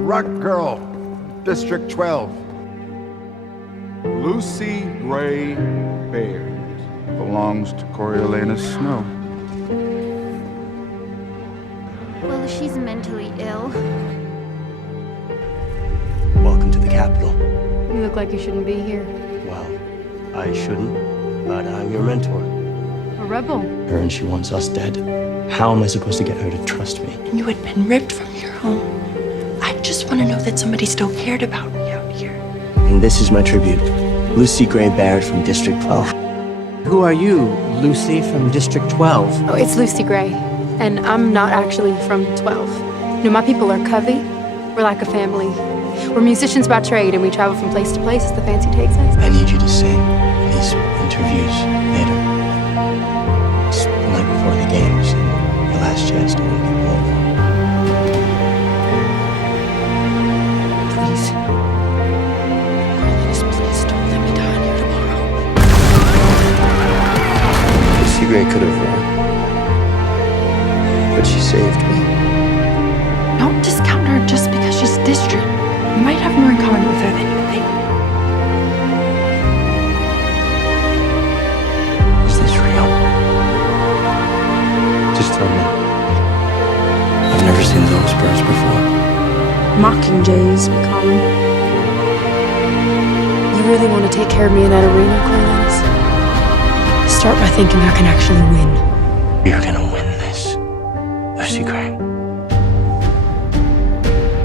Rock Girl, District 12. Lucy Gray Baird. Belongs to Coriolanus Snow. Well, she's mentally ill. Welcome to the Capitol. You look like you shouldn't be here. Well, I shouldn't, but I'm your mentor. A rebel. Her and she wants us dead. How am I supposed to get her to trust me? You had been ripped from your home. I just want to know that somebody still cared about me out here. And this is my tribute. Lucy Gray Baird from District 12. Who are you, Lucy from District 12? Oh, it's Lucy Gray, and I'm not actually from 12. No, my people are Covey. We're like a family. We're musicians by trade, and we travel from place to place as the fancy takes us. I need you to sing in these interviews later. It's the night before the games, and your last chance to win people over. Please. Coriolanus, please don't let me die on here tomorrow. Lucy Gray could have run, but she saved me. Don't discount her just because she's district. You might have more in common with her than you think. Is this real? Just tell me. I've never seen those birds before. Mockingjays, we call them. You really want to take care of me in that arena, Coriolanus? Start by thinking I can actually win. You're gonna win this, Lucy Gray.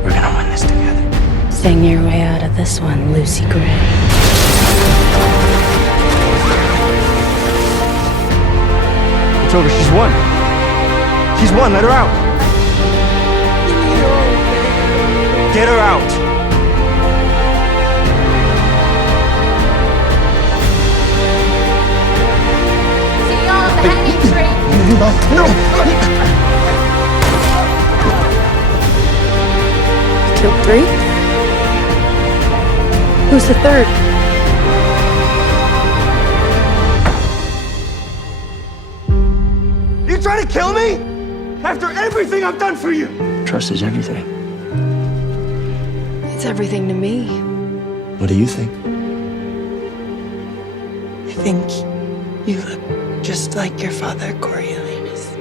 We're gonna win this together. Sing your way out of this one, Lucy Gray. It's over. She's won. She's won. Let her out. Get her out. See y'all at the hanging tree. You killed 3? Who's the 3rd? You trying to kill me? After everything I've done for you? Trust is everything. It's everything to me. What do you think? I think you look just like your father, Coriolanus.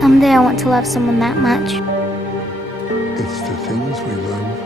Someday I want to love someone that much. It's the things we love